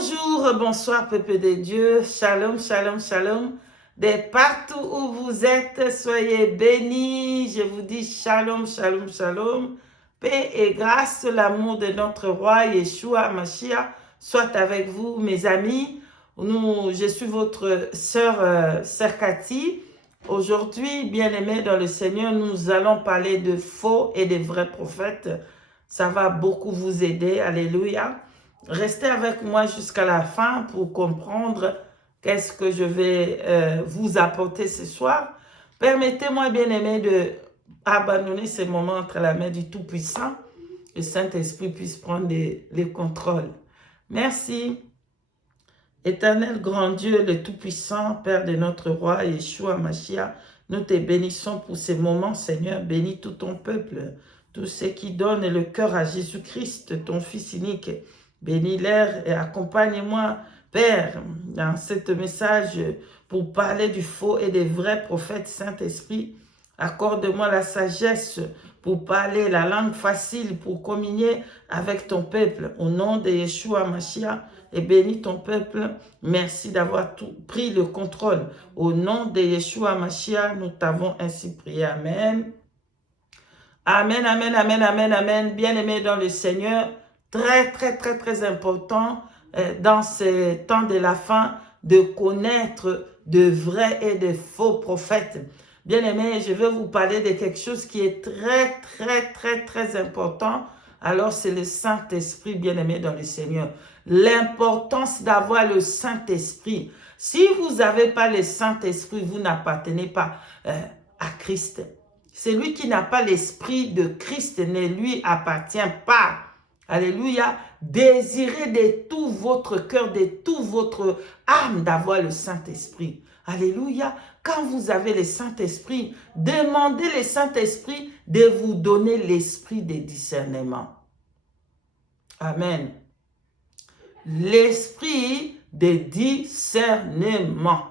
Bonjour, bonsoir, peuple de Dieu. Shalom, shalom, shalom. De partout où vous êtes, soyez bénis. Je vous dis shalom, shalom, shalom. Paix et grâce, l'amour de notre roi Yeshua Mashiach soit avec vous, mes amis. Je suis votre sœur Cathy. Aujourd'hui, bien-aimés dans le Seigneur, nous allons parler de faux et de vrais prophètes. Ça va beaucoup vous aider. Alléluia. Restez avec moi jusqu'à la fin pour comprendre qu'est-ce que je vais vous apporter ce soir. Permettez-moi, bien-aimés, de abandonner ces moments entre la main du Tout-Puissant. Le Saint-Esprit puisse prendre les contrôles. Merci. Éternel grand Dieu, le Tout-Puissant, Père de notre roi, Yeshua Mashiach, nous te bénissons pour ces moments, Seigneur. Bénis tout ton peuple, tous ceux qui donnent le cœur à Jésus-Christ, ton Fils unique. Bénis-les et accompagne-moi, Père, dans ce message pour parler du faux et des vrais prophètes. Saint-Esprit, accorde-moi la sagesse pour parler la langue facile, pour communier avec ton peuple. Au nom de Yeshua Mashiach, et bénis ton peuple. Merci d'avoir pris le contrôle. Au nom de Yeshua Mashiach, nous t'avons ainsi prié. Amen. Amen, amen, amen, amen, amen. Bien-aimés dans le Seigneur, très important dans ce temps de la fin de connaître de vrais et de faux prophètes. Bien-aimés, je vais vous parler de quelque chose qui est très important. Alors, c'est le Saint-Esprit, bien-aimé dans le Seigneur. L'importance d'avoir le Saint-Esprit. Si vous n'avez pas le Saint-Esprit, vous n'appartenez pas à Christ. Celui qui n'a pas l'Esprit de Christ ne lui appartient pas. Alléluia. Désirez de tout votre cœur, de toute votre âme d'avoir le Saint-Esprit. Alléluia. Quand vous avez le Saint-Esprit, demandez le Saint-Esprit de vous donner l'esprit de discernement. Amen. L'esprit de discernement.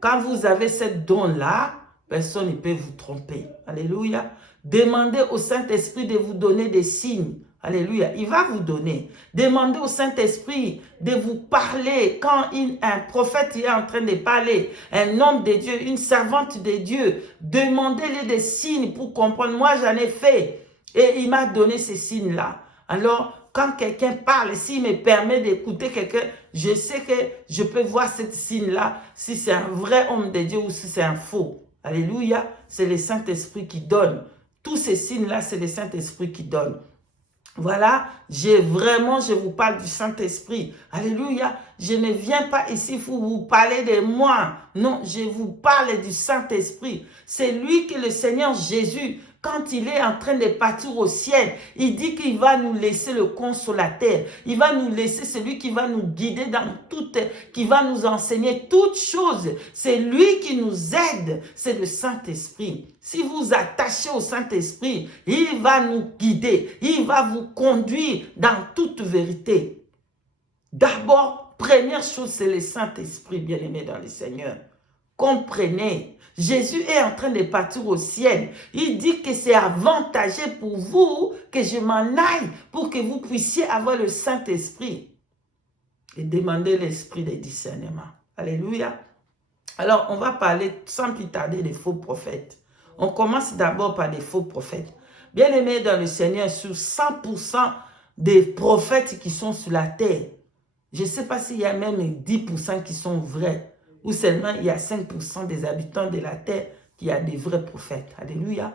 Quand vous avez cette don-là, personne ne peut vous tromper. Alléluia. Demandez au Saint-Esprit de vous donner des signes. Alléluia. Il va vous donner. Demandez au Saint-Esprit de vous parler. Quand un prophète est en train de parler, un homme de Dieu, une servante de Dieu, demandez-lui des signes pour comprendre. Moi, j'en ai fait. Et il m'a donné ces signes-là. Alors, quand quelqu'un parle, s'il me permet d'écouter quelqu'un, je sais que je peux voir ce signe-là, si c'est un vrai homme de Dieu ou si c'est un faux. Alléluia. C'est le Saint-Esprit qui donne. Tous ces signes-là, c'est le Saint-Esprit qui donne. Voilà, je vous parle du Saint-Esprit. Alléluia. Je ne viens pas ici pour vous parler de moi. Non, je vous parle du Saint-Esprit. C'est lui que le Seigneur Jésus, quand il est en train de partir au ciel, il dit qu'il va nous laisser le consolateur. Il va nous laisser celui qui va nous guider dans toutes, qui va nous enseigner toutes choses. C'est lui qui nous aide. C'est le Saint-Esprit. Si vous attachez au Saint-Esprit, il va nous guider. Il va vous conduire dans toute vérité. D'abord, première chose, c'est le Saint-Esprit, bien-aimé dans le Seigneur. Comprenez, Jésus est en train de partir au ciel. Il dit que c'est avantageux pour vous que je m'en aille pour que vous puissiez avoir le Saint-Esprit. Et demander l'esprit de discernement. Alléluia. Alors, on va parler sans plus tarder des faux prophètes. On commence d'abord par des faux prophètes. Bien-aimés dans le Seigneur, sur 100% des prophètes qui sont sur la terre, je ne sais pas s'il y a même 10% qui sont vrais, ou seulement il y a 5% des habitants de la terre qui a des vrais prophètes. Alléluia.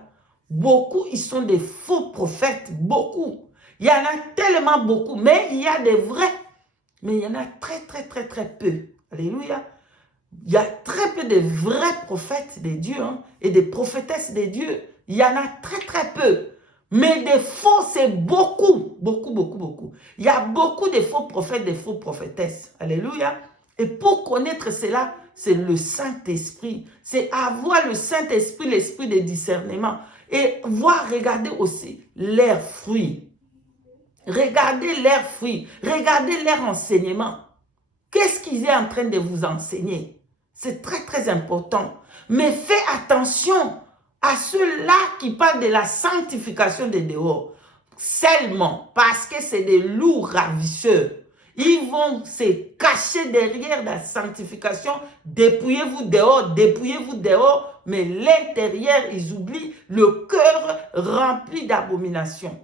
Beaucoup, ils sont des faux prophètes, beaucoup. Il y en a tellement beaucoup, mais il y a des vrais. Mais il y en a très peu. Alléluia. Il y a très peu de vrais prophètes de Dieu et des prophétesses de Dieu. Il y en a très peu. Mais des faux, c'est beaucoup. Il y a beaucoup de faux prophètes, de faux prophétesses. Alléluia. Et pour connaître cela, c'est le Saint-Esprit. C'est avoir le Saint-Esprit, l'esprit de discernement. Et regarder aussi leurs fruits. Regardez leurs fruits. Regardez leur enseignement. Qu'est-ce qu'ils sont en train de vous enseigner? C'est très important. Mais faites attention à ceux-là qui parlent de la sanctification des dehors. Seulement parce que c'est des loups ravisseurs. Ils vont se cacher derrière la sanctification. Dépouillez-vous dehors, mais l'intérieur, ils oublient le cœur rempli d'abomination.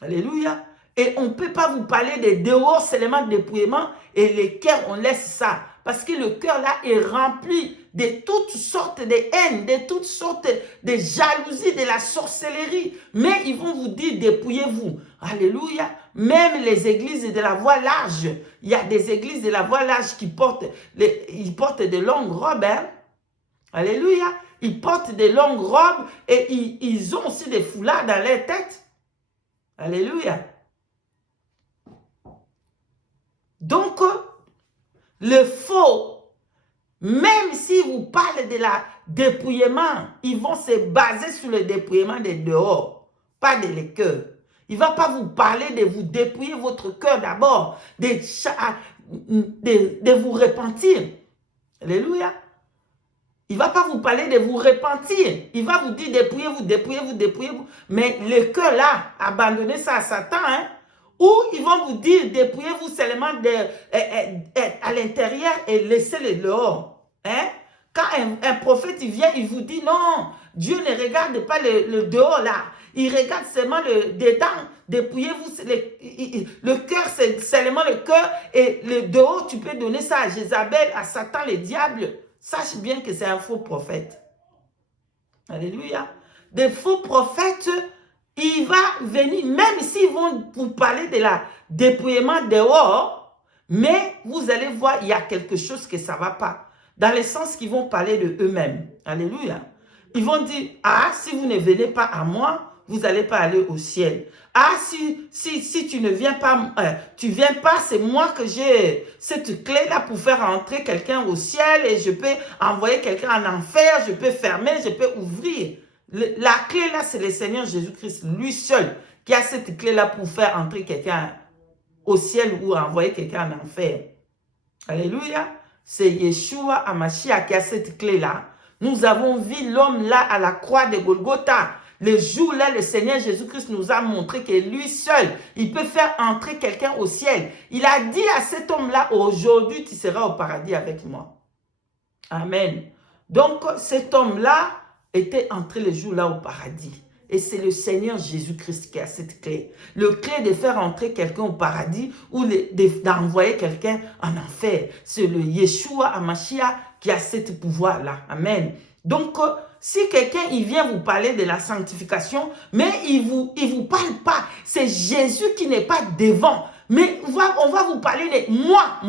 Alléluia. Et on ne peut pas vous parler de dehors seulement de dépouillement et le cœur, on laisse ça. Parce que le cœur là est rempli de toutes sortes de haines, de toutes sortes de jalousies, de la sorcellerie. Mais ils vont vous dire dépouillez-vous. Alléluia. Même les églises de la voie large, il y a des églises de la voie large qui portent, ils portent de longues robes. Hein? Alléluia. Ils portent de longues robes et ils ont aussi des foulards dans leur tête. Alléluia. Donc, le faux, même si vous parlez de la dépouillement, ils vont se baser sur le dépouillement des dehors, pas de les cœurs. Il ne va pas vous parler de vous dépouiller votre cœur d'abord, de vous repentir. Alléluia. Il ne va pas vous parler de vous repentir. Il va vous dire dépouillez-vous. Mais le cœur là, abandonnez ça à Satan, hein. Ou ils vont vous dire, dépouillez-vous seulement à l'intérieur et laissez-le dehors. Hein? Quand un prophète il vient, il vous dit, non, Dieu ne regarde pas le dehors là. Il regarde seulement le dedans. Dépouillez-vous, le cœur, c'est seulement le cœur. Et le dehors, tu peux donner ça à Jézabel, à Satan, le diable. Sache bien que c'est un faux prophète. Alléluia. Des faux prophètes, il va venir, même s'ils vont vous parler de la dépouillement dehors, mais vous allez voir, il y a quelque chose que ça ne va pas. Dans le sens qu'ils vont parler de eux-mêmes. Alléluia. Ils vont dire, ah, si vous ne venez pas à moi, vous n'allez pas aller au ciel. Ah, si tu ne viens pas, c'est moi que j'ai cette clé-là pour faire entrer quelqu'un au ciel et je peux envoyer quelqu'un en enfer, je peux fermer, je peux ouvrir. La clé là, c'est le Seigneur Jésus-Christ, lui seul, qui a cette clé-là pour faire entrer quelqu'un au ciel ou envoyer quelqu'un en enfer. Alléluia. C'est Yeshua HaMashiach qui a cette clé-là. Nous avons vu l'homme là à la croix de Golgotha. Le jour là, le Seigneur Jésus-Christ nous a montré que lui seul, il peut faire entrer quelqu'un au ciel. Il a dit à cet homme-là, aujourd'hui, tu seras au paradis avec moi. Amen. Donc, cet homme-là était entré le jour-là au paradis. Et c'est le Seigneur Jésus-Christ qui a cette clé. Le clé de faire entrer quelqu'un au paradis ou d'envoyer quelqu'un en enfer. C'est le Yeshua HaMashiach qui a ce pouvoir-là. Amen. Donc, si quelqu'un il vient vous parler de la sanctification, mais il vous parle pas, c'est Jésus qui n'est pas devant. Mais on va vous parler de moi.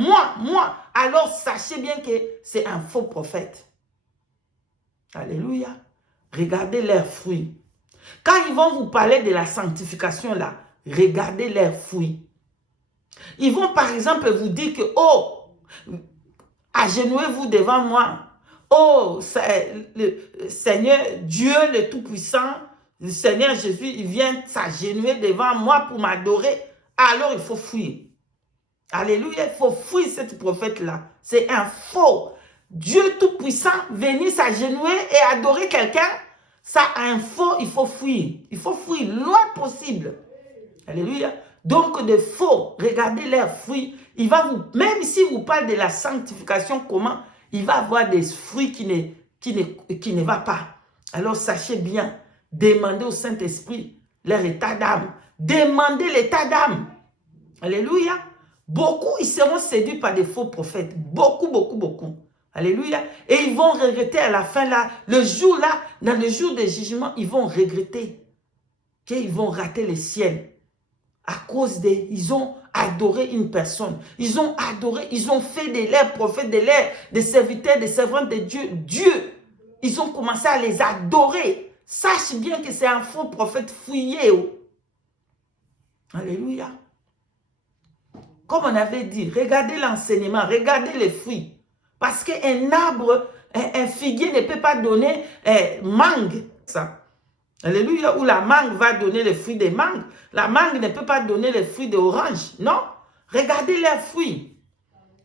Alors, sachez bien que c'est un faux prophète. Alléluia. Regardez leurs fruits. Quand ils vont vous parler de la sanctification là, regardez leurs fruits. Ils vont par exemple vous dire que, oh, agenouillez-vous devant moi. Oh, le Seigneur, Dieu le Tout-Puissant, le Seigneur Jésus, il vient s'agenouiller devant moi pour m'adorer. Alors il faut fuir. Alléluia, il faut fuir cette prophète-là. C'est un faux. Dieu Tout-Puissant, venir s'agenouiller et adorer quelqu'un, ça un faux, il faut fuir. Il faut fuir loin possible. Alléluia. Donc, de faux, regardez leurs fruits. Il va vous, même si vous parlez de la sanctification, comment il va avoir des fruits qui ne va pas. Alors, sachez bien, demandez au Saint-Esprit leur état d'âme. Demandez l'état d'âme. Alléluia. Beaucoup, ils seront séduits par des faux prophètes. Beaucoup. Alléluia. Et ils vont regretter à la fin là, le jour là, dans le jour des jugements, ils vont regretter qu'ils vont rater le ciel. À cause ils ont adoré une personne. Ils ont adoré, ils ont fait de leurs prophètes, de leurs des serviteurs, des servantes de Dieu. Ils ont commencé à les adorer. Sache bien que c'est un faux prophète fouillé. Alléluia. Comme on avait dit, regardez l'enseignement, regardez les fruits. Parce qu'un arbre, un figuier ne peut pas donner mangue. Ça. Alléluia. Ou la mangue va donner les fruits des mangues. La mangue ne peut pas donner les fruits d'orange. Non. Regardez leurs fruits.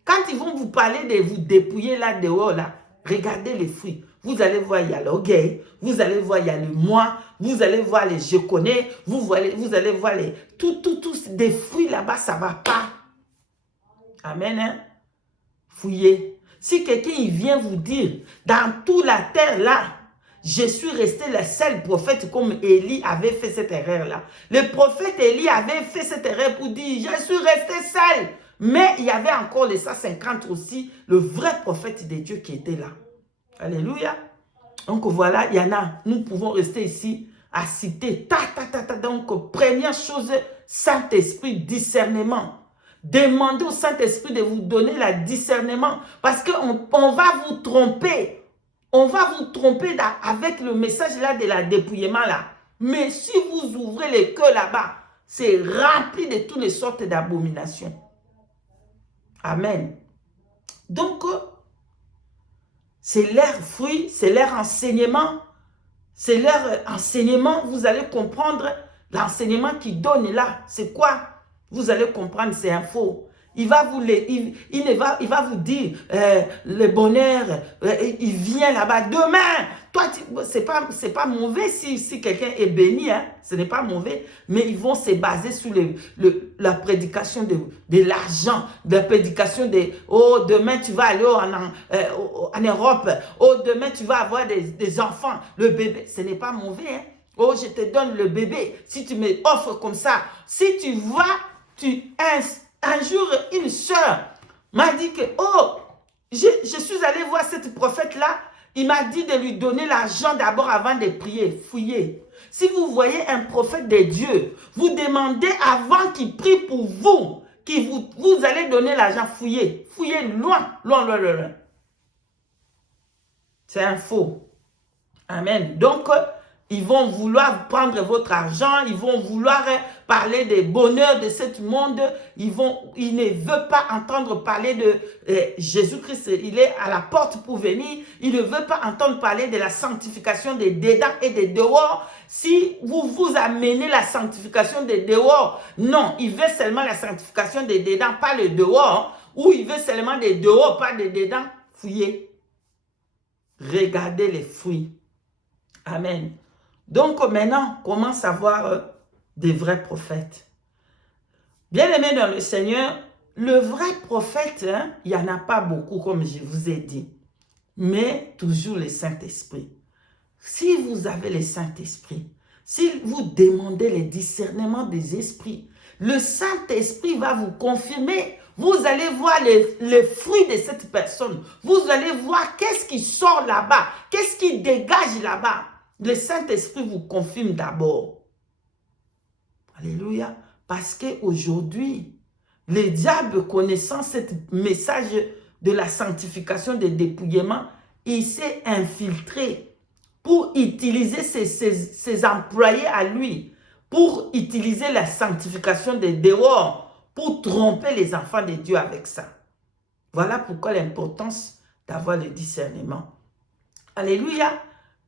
Quand ils vont vous parler de vous dépouiller là dehors, là, regardez les fruits. Vous allez voir, il y a l'orgueil. Vous allez voir, il y a le moi. Vous allez voir les je connais. Vous allez voir les... Tous des fruits là-bas, ça ne va pas. Amen. Hein? Fouillez. Si quelqu'un il vient vous dire, dans toute la terre là, je suis resté le seul prophète comme Élie avait fait cette erreur-là. Le prophète Élie avait fait cette erreur pour dire, je suis resté seul. Mais il y avait encore les 150 aussi, le vrai prophète de Dieu qui était là. Alléluia. Donc voilà, il y en a. Nous pouvons rester ici à citer. Donc, première chose, Saint-Esprit, discernement. Demandez au Saint-Esprit de vous donner le discernement. Parce qu'on va vous tromper. On va vous tromper avec le message là de la dépouillement là. Mais si vous ouvrez les cœurs là-bas, c'est rempli de toutes les sortes d'abominations. Amen. Donc, c'est leur fruit, c'est leur enseignement. C'est leur enseignement. Vous allez comprendre l'enseignement qu'il donne là. C'est quoi? Vous allez comprendre, c'est un faux. Il va vous dire le bonheur, il vient là-bas. Demain, toi, c'est pas mauvais si quelqu'un est béni, hein, ce n'est pas mauvais, mais ils vont se baser sur la prédication de l'argent, la prédication de oh, demain tu vas aller en Europe, oh, demain tu vas avoir des enfants, le bébé, ce n'est pas mauvais, hein. Oh, je te donne le bébé, si tu me offres comme ça, si tu vas, un jour, une soeur m'a dit que, oh, je suis allé voir cette prophète-là, il m'a dit de lui donner l'argent d'abord avant de prier, fouiller. Si vous voyez un prophète de Dieu, vous demandez avant qu'il prie pour vous, vous allez donner l'argent, fouiller. Fouiller loin, loin, loin, loin. C'est un faux. Amen. Donc, ils vont vouloir prendre votre argent, ils vont vouloir parler des bonheurs de ce monde, ils ne veulent pas entendre parler de Jésus-Christ, il est à la porte pour venir, ils ne veulent pas entendre parler de la sanctification des dedans et des dehors. Si vous amenez la sanctification des dehors, non, ils veulent seulement la sanctification des dedans, pas le dehors, ou ils veulent seulement des dehors, pas des dedans, fouillez. Regardez les fruits. Amen. Donc maintenant, comment savoir des vrais prophètes? Bien-aimés dans le Seigneur, le vrai prophète, hein, il n'y en a pas beaucoup comme je vous ai dit. Mais toujours le Saint-Esprit. Si vous avez le Saint-Esprit, si vous demandez le discernement des esprits, le Saint-Esprit va vous confirmer. Vous allez voir les fruits de cette personne. Vous allez voir qu'est-ce qui sort là-bas, qu'est-ce qui dégage là-bas. Le Saint-Esprit vous confirme d'abord. Alléluia. Parce qu'aujourd'hui, le diable connaissant ce message de la sanctification, des dépouillements, il s'est infiltré pour utiliser ses employés à lui, pour utiliser la sanctification des dehors, pour tromper les enfants de Dieu avec ça. Voilà pourquoi l'importance d'avoir le discernement. Alléluia.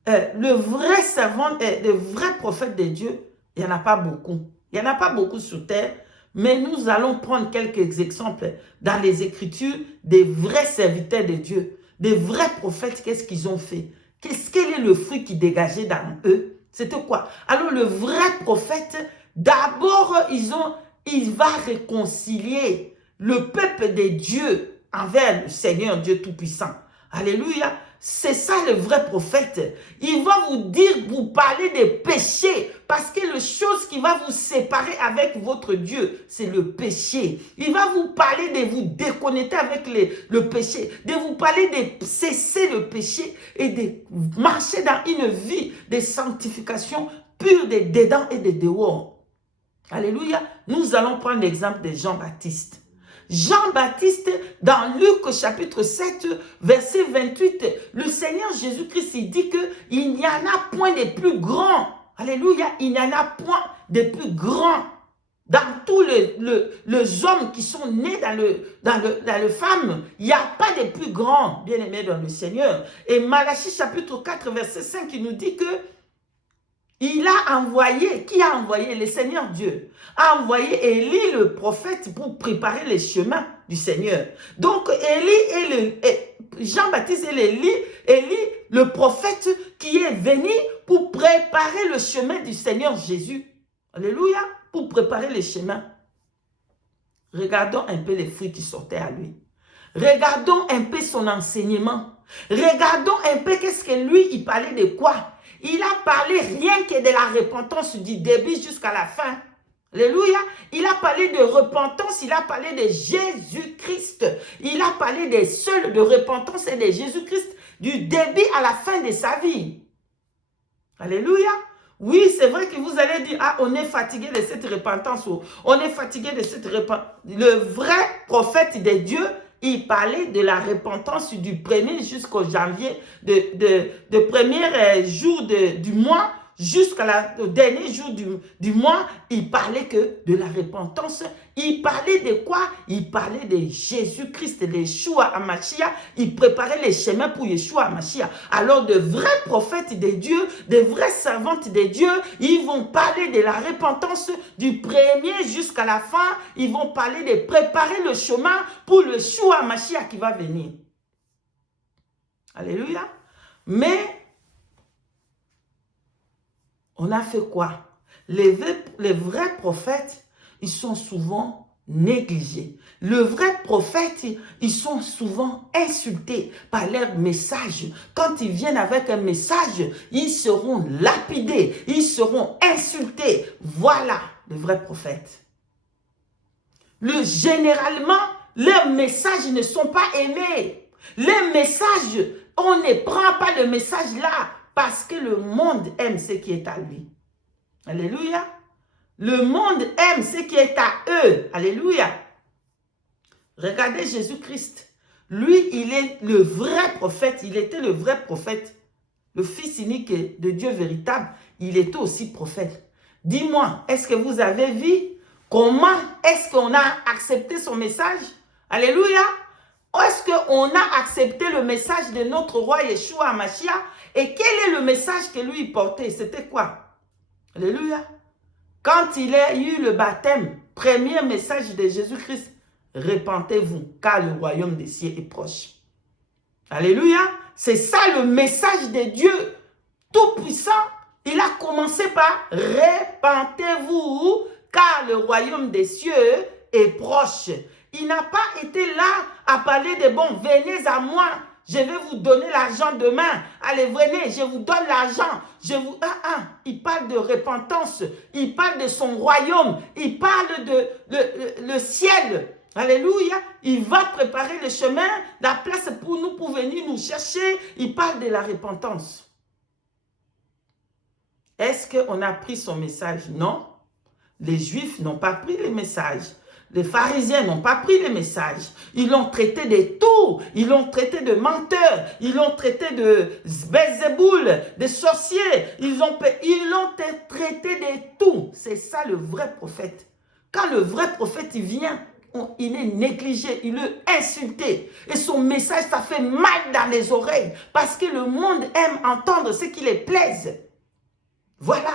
Le vrai servant, le vrai prophète de Dieu, il n'y en a pas beaucoup. Il n'y en a pas beaucoup sur terre, mais nous allons prendre quelques exemples dans les Écritures des vrais serviteurs de Dieu, des vrais prophètes. Qu'est-ce qu'ils ont fait? Quel est le fruit qui dégageait dans eux? C'était quoi? Alors le vrai prophète, d'abord, il va réconcilier le peuple de Dieu envers le Seigneur Dieu Tout-Puissant. Alléluia. C'est ça le vrai prophète. Il va vous parler des péchés. Parce que la chose qui va vous séparer avec votre Dieu, c'est le péché. Il va vous parler de vous déconnecter avec le péché. De vous parler de cesser le péché et de marcher dans une vie de sanctification pure des dedans et des dehors. Alléluia. Nous allons prendre l'exemple de Jean-Baptiste. Jean-Baptiste, dans Luc chapitre 7, verset 28, le Seigneur Jésus-Christ, il dit qu'il n'y en a point de plus grands. Alléluia, il n'y en a point de plus grands. Dans tous les hommes qui sont nés dans le femme, il n'y a pas de plus grands, bien-aimés dans le Seigneur. Et Malachie chapitre 4, verset 5, il nous dit que il a envoyé, qui a envoyé? Le Seigneur Dieu a envoyé Élie le prophète pour préparer les chemins du Seigneur. Donc Jean-Baptiste et Élie, le prophète qui est venu pour préparer le chemin du Seigneur Jésus. Alléluia, pour préparer les chemins. Regardons un peu les fruits qui sortaient à lui. Regardons un peu son enseignement. Regardons un peu qu'est-ce que lui, il parlait de quoi. Il a parlé rien que de la repentance du début jusqu'à la fin. Alléluia. Il a parlé de repentance, il a parlé de Jésus-Christ. Il a parlé des seuls de repentance et de Jésus-Christ du début à la fin de sa vie. Alléluia. Oui, c'est vrai que vous allez dire, ah, on est fatigué de cette repentance, ou on est fatigué de cette repentance. Le vrai prophète de Dieu, il parlait de la repentance du 1er jusqu'au janvier, de premier jour du mois jusqu'au dernier jour du mois. Il parlait que de la repentance. Il parlait de quoi? Il parlait de Jésus-Christ, de Yeshua HaMashiach. Il préparait les chemins pour Yeshua HaMashiach. Alors de vrais prophètes de Dieu, de vraies servantes de Dieu, ils vont parler de la repentance du premier jusqu'à la fin. Ils vont parler de préparer le chemin pour le Yeshua HaMashiach qui va venir. Alléluia. Mais on a fait quoi? Les vrais prophètes, ils sont souvent négligés. Le vrai prophète, ils sont souvent insultés par leur message. Quand ils viennent avec un message, ils seront lapidés, ils seront insultés. Voilà le vrai prophète. Généralement, leurs messages ne sont pas aimés. Les messages, on ne prend pas le message là parce que le monde aime ce qui est à lui. Alléluia. Le monde aime ce qui est à eux. Alléluia. Regardez Jésus-Christ. Lui, il est le vrai prophète. Il était le vrai prophète. Le Fils unique de Dieu véritable. Il était aussi prophète. Dis-moi, est-ce que vous avez vu comment est-ce qu'on a accepté son message? Alléluia. Est-ce qu'on a accepté le message de notre roi Yeshua HaMashiach? Et quel est le message que lui portait? C'était quoi? Alléluia. Quand il a eu le baptême, premier message de Jésus-Christ, repentez-vous, car le royaume des cieux est proche. Alléluia. C'est ça le message de Dieu Tout-Puissant. Il a commencé par repentez-vous, car le royaume des cieux est proche. Il n'a pas été là à parler de bon, venez à moi. Je vais vous donner l'argent demain. Allez, venez, je vous donne l'argent. Il parle de repentance. Il parle de son royaume. Il parle de le ciel. Alléluia. Il va préparer le chemin, la place pour nous, pour venir nous chercher. Il parle de la repentance. Est-ce qu'on a pris son message? Non. Les Juifs n'ont pas pris le message. Les pharisiens n'ont pas pris le message. Ils l'ont traité de tout. Ils l'ont traité de menteur. Ils l'ont traité de Belzéboul, de sorcier. Ils l'ont traité de tout. C'est ça le vrai prophète. Quand le vrai prophète il vient, il est négligé, il est insulté. Et son message, ça fait mal dans les oreilles. Parce que le monde aime entendre ce qui les plaise. Voilà.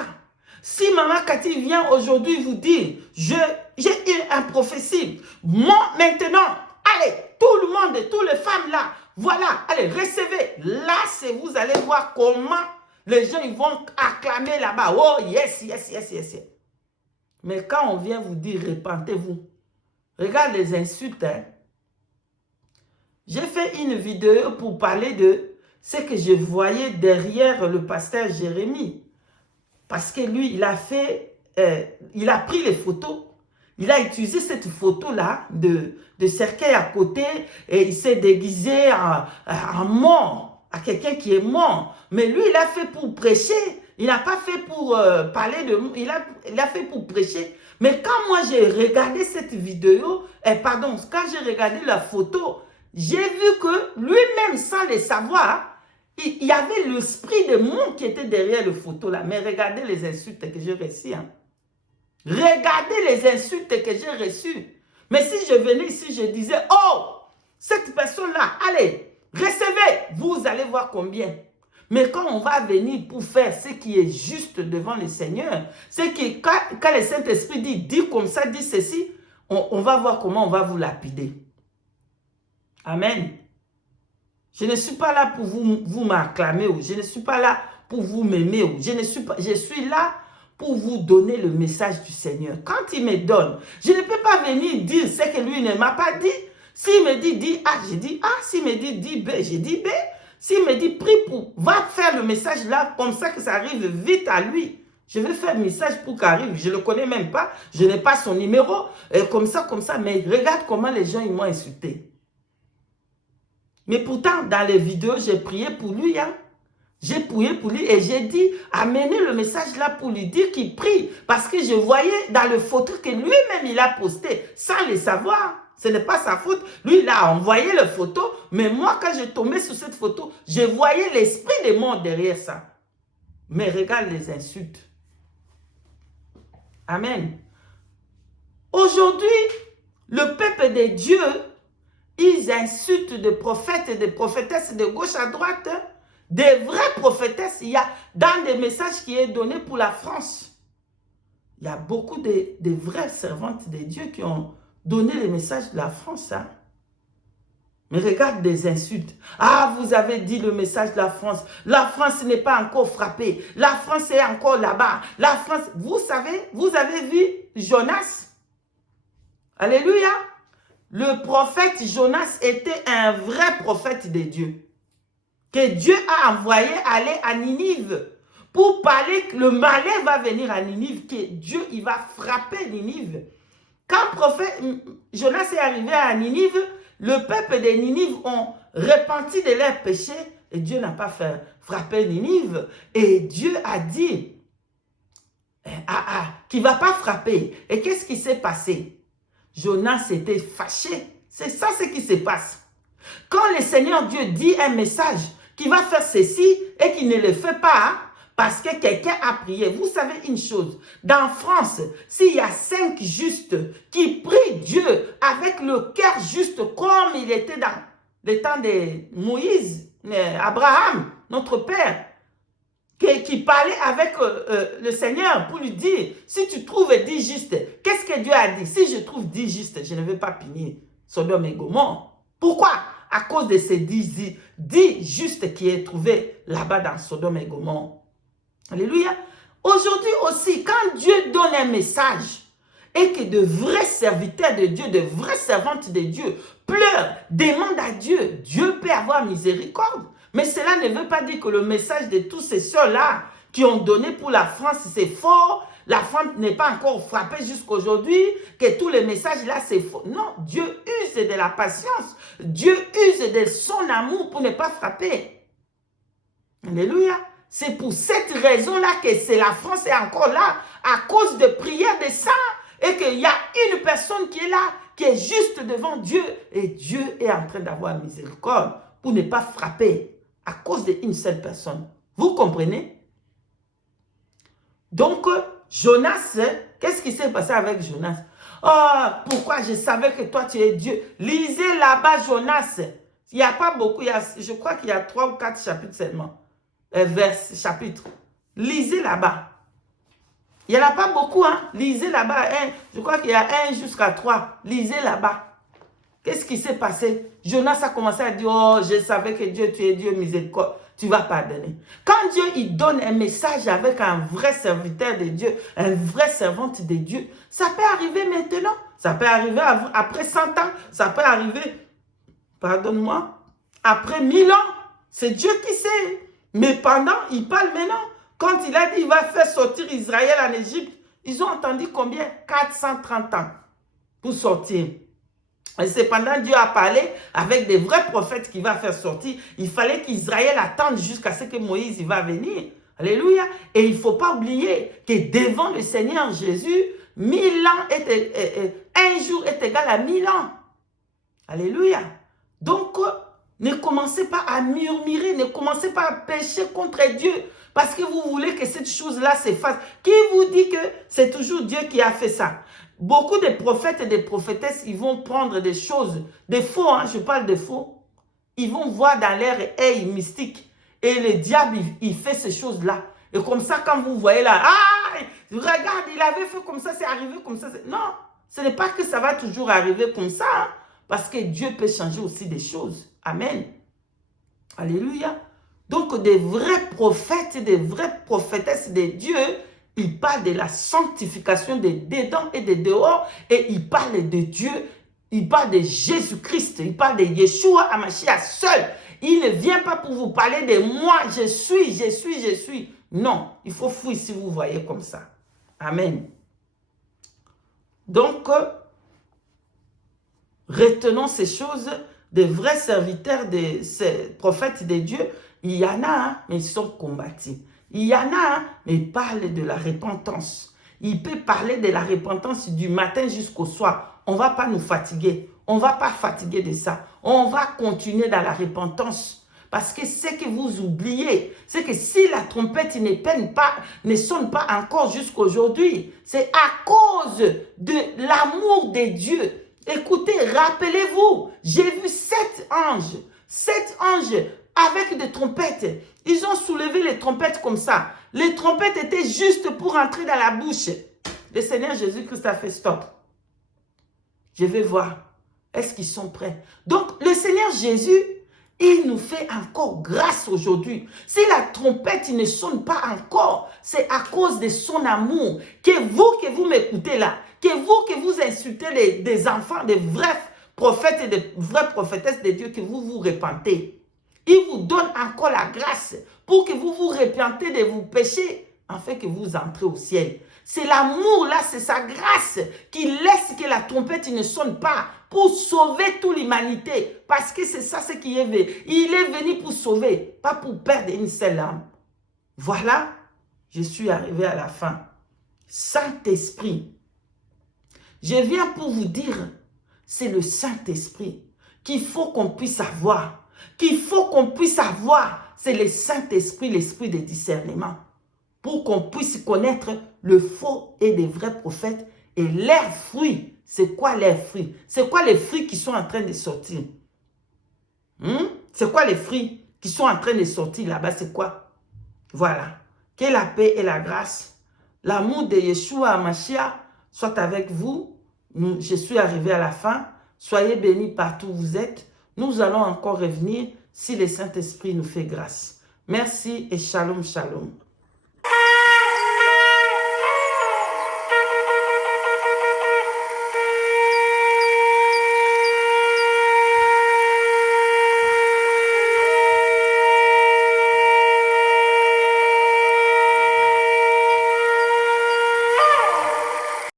Si Maman Cathy vient aujourd'hui vous dire, j'ai eu une prophétie, moi maintenant, allez, tout le monde, toutes les femmes là, voilà, allez, recevez. Là, vous allez voir comment les gens ils vont acclamer là-bas. Oh, yes, yes, yes, yes, yes. Mais quand on vient vous dire, repentez-vous, regarde les insultes. Hein. J'ai fait une vidéo pour parler de ce que je voyais derrière le pasteur Jérémie. Parce que lui, il a pris les photos. Il a utilisé cette photo-là de cercueil à côté et il s'est déguisé en mort, à quelqu'un qui est mort. Mais lui, il a fait pour prêcher. Il n'a pas fait pour parler de... Il a fait pour prêcher. Mais quand moi, j'ai regardé cette vidéo, quand j'ai regardé la photo, j'ai vu que lui-même, sans le savoir, il y avait l'esprit de monde qui était derrière la photo là. Mais regardez les insultes que j'ai reçues. Hein. Regardez les insultes que j'ai reçues. Mais si je venais ici, je disais, oh, cette personne-là, allez, recevez. Vous allez voir combien. Mais quand on va venir pour faire ce qui est juste devant le Seigneur, c'est que quand le Saint-Esprit dit comme ça, dit ceci, on va voir comment on va vous lapider. Amen. Je ne suis pas là pour vous m'acclamer, je ne suis pas là pour vous m'aimer, je suis là pour vous donner le message du Seigneur. Quand il me donne, je ne peux pas venir dire ce que lui ne m'a pas dit. S'il me dit, dis A, je dis A. S'il me dit, dis B, je dis B. S'il me dit, prie pour, va faire le message là, comme ça que ça arrive vite à lui. Je vais faire le message pour qu'il arrive. Je ne le connais même pas. Je n'ai pas son numéro. Comme ça. Mais regarde comment les gens m'ont insulté. Mais pourtant, dans les vidéos, j'ai prié pour lui. Hein. J'ai prié pour lui et j'ai dit, amenez le message là pour lui dire qu'il prie. Parce que je voyais dans le photo que lui-même, il a posté, sans le savoir. Ce n'est pas sa faute. Lui, il a envoyé la photo. Mais moi, quand je tombais sur cette photo, je voyais l'esprit des morts derrière ça. Mais regarde les insultes. Amen. Aujourd'hui, le peuple de Dieu, ils insultent des prophètes et des prophétesses de gauche à droite. Des vraies prophétesses. Il y a dans des messages qui est donné pour la France. Il y a beaucoup de vraies servantes de Dieu qui ont donné les messages de la France. Hein. Mais regarde des insultes. Ah, vous avez dit le message de la France. La France n'est pas encore frappée. La France est encore là-bas. La France, vous savez, vous avez vu Jonas. Alléluia. Le prophète Jonas était un vrai prophète de Dieu. Que Dieu a envoyé aller à Ninive. Pour parler que le malheur va venir à Ninive. Que Dieu, il va frapper Ninive. Quand prophète Jonas est arrivé à Ninive, le peuple de Ninive ont repenti de leurs péchés et Dieu n'a pas fait frapper Ninive. Et Dieu a dit qu'il ne va pas frapper. Et qu'est-ce qui s'est passé? Jonas était fâché. C'est ça ce qui se passe. Quand le Seigneur Dieu dit un message qui va faire ceci et qui ne le fait pas, parce que quelqu'un a prié. Vous savez une chose, dans France, s'il y a 5 justes qui prient Dieu avec le cœur juste comme il était dans le temps de Moïse, Abraham, notre père, qui parlait avec le Seigneur pour lui dire, si tu trouves 10 justes, qu'est-ce que Dieu a dit? Si je trouve 10 justes, je ne vais pas punir Sodome et Gomorrhe. Pourquoi? À cause de ces 10 justes qui est trouvé là-bas dans Sodome et Gomorrhe. Alléluia. Aujourd'hui aussi, quand Dieu donne un message et que de vrais serviteurs de Dieu, de vraies servantes de Dieu pleurent, demandent à Dieu, Dieu peut avoir miséricorde. Mais cela ne veut pas dire que le message de tous ces soeurs-là qui ont donné pour la France, c'est faux. La France n'est pas encore frappée jusqu'aujourd'hui, que tous les messages là, c'est faux. Non, Dieu use de la patience. Dieu use de son amour pour ne pas frapper. Alléluia. C'est pour cette raison-là que la France est encore là, à cause de prières des saints, et qu'il y a une personne qui est là, qui est juste devant Dieu, et Dieu est en train d'avoir miséricorde pour ne pas frapper à cause d'une seule personne. Vous comprenez? Donc, Jonas, qu'est-ce qui s'est passé avec Jonas? Oh, pourquoi je savais que toi tu es Dieu? Lisez là-bas Jonas. Il n'y a pas beaucoup, je crois qu'il y a 3 ou 4 chapitres seulement. Chapitre. Lisez là-bas. Il n'y en a pas beaucoup, hein. Lisez là-bas. Je crois qu'il y a 1 jusqu'à 3. Lisez là-bas. Qu'est-ce qui s'est passé? Jonas a commencé à dire, oh, je savais que Dieu, tu es Dieu miséricorde. Tu vas pardonner. Quand Dieu, il donne un message avec un vrai serviteur de Dieu, un vrai servante de Dieu, ça peut arriver maintenant. Ça peut arriver après 100 ans. Ça peut arriver, pardonne-moi, après 1000 ans. C'est Dieu qui sait. Mais pendant, il parle maintenant. Quand il a dit qu'il va faire sortir Israël en Égypte, ils ont entendu combien? 430 ans pour sortir. Et cependant, Dieu a parlé avec des vrais prophètes qui va faire sortir. Il fallait qu'Israël attende jusqu'à ce que Moïse il va venir. Alléluia. Et il ne faut pas oublier que devant le Seigneur Jésus, 1000 ans un jour est égal à 1000 ans. Alléluia. Donc, ne commencez pas à murmurer, ne commencez pas à pécher contre Dieu. Parce que vous voulez que cette chose-là s'efface. Qui vous dit que c'est toujours Dieu qui a fait ça? Beaucoup de prophètes et de prophétesses, ils vont prendre des choses, des faux, hein, je parle de faux. Ils vont voir dans leur œil mystique. Et le diable, il fait ces choses-là. Et comme ça, quand vous voyez là, ah, regarde, il avait fait comme ça, c'est arrivé comme ça. Non, ce n'est pas que ça va toujours arriver comme ça. Hein, parce que Dieu peut changer aussi des choses. Amen. Alléluia. Donc, des vrais prophètes et des vraies prophétesses de Dieu, il parle de la sanctification des dedans et des dehors, et il parle de Dieu, il parle de Jésus-Christ, il parle de Yeshua Hamashiach seul. Il ne vient pas pour vous parler de moi, je suis. Non, il faut fuir si vous voyez comme ça. Amen. Donc, retenons ces choses, des vrais serviteurs, des prophètes de Dieu. Il y en a, hein, mais ils sont combattus. Il y en a, hein, mais ils parlent de la repentance. Il peut parler de la repentance du matin jusqu'au soir. On ne va pas nous fatiguer. On ne va pas fatiguer de ça. On va continuer dans la repentance. Parce que ce que vous oubliez, c'est que si la trompette ne sonne pas encore jusqu'à aujourd'hui, c'est à cause de l'amour de Dieu. Écoutez, rappelez-vous, j'ai vu 7 anges avec des trompettes. Ils ont soulevé les trompettes comme ça. Les trompettes étaient juste pour entrer dans la bouche. Le Seigneur Jésus-Christ a fait stop. Je vais voir. Est-ce qu'ils sont prêts? Donc, le Seigneur Jésus, il nous fait encore grâce aujourd'hui. Si la trompette ne sonne pas encore, c'est à cause de son amour. Que vous m'écoutez là, que vous insultez des enfants, des vrais prophètes et des vraies prophétesses de Dieu, que vous vous repentez. Il vous donne encore la grâce pour que vous vous repentez de vos péchés, afin que vous entrez au ciel. C'est l'amour là, c'est sa grâce qui laisse que la trompette ne sonne pas pour sauver toute l'humanité. Parce que c'est ça ce qui est venu. Il est venu pour sauver, pas pour perdre une seule âme. Voilà, je suis arrivé à la fin. Saint-Esprit. Je viens pour vous dire, c'est le Saint-Esprit qu'il faut qu'on puisse avoir. Qu'il faut qu'on puisse avoir. C'est le Saint-Esprit, l'esprit de discernement. Pour qu'on puisse connaître le faux et des vrais prophètes et leurs fruits. C'est quoi leurs fruits? C'est quoi les fruits qui sont en train de sortir? C'est quoi les fruits qui sont en train de sortir là-bas? C'est quoi? Voilà. Que la paix et la grâce, l'amour de Yeshua Hamashiach soit avec vous. Je suis arrivé à la fin. Soyez bénis partout où vous êtes. Nous allons encore revenir si le Saint-Esprit nous fait grâce. Merci et shalom, shalom.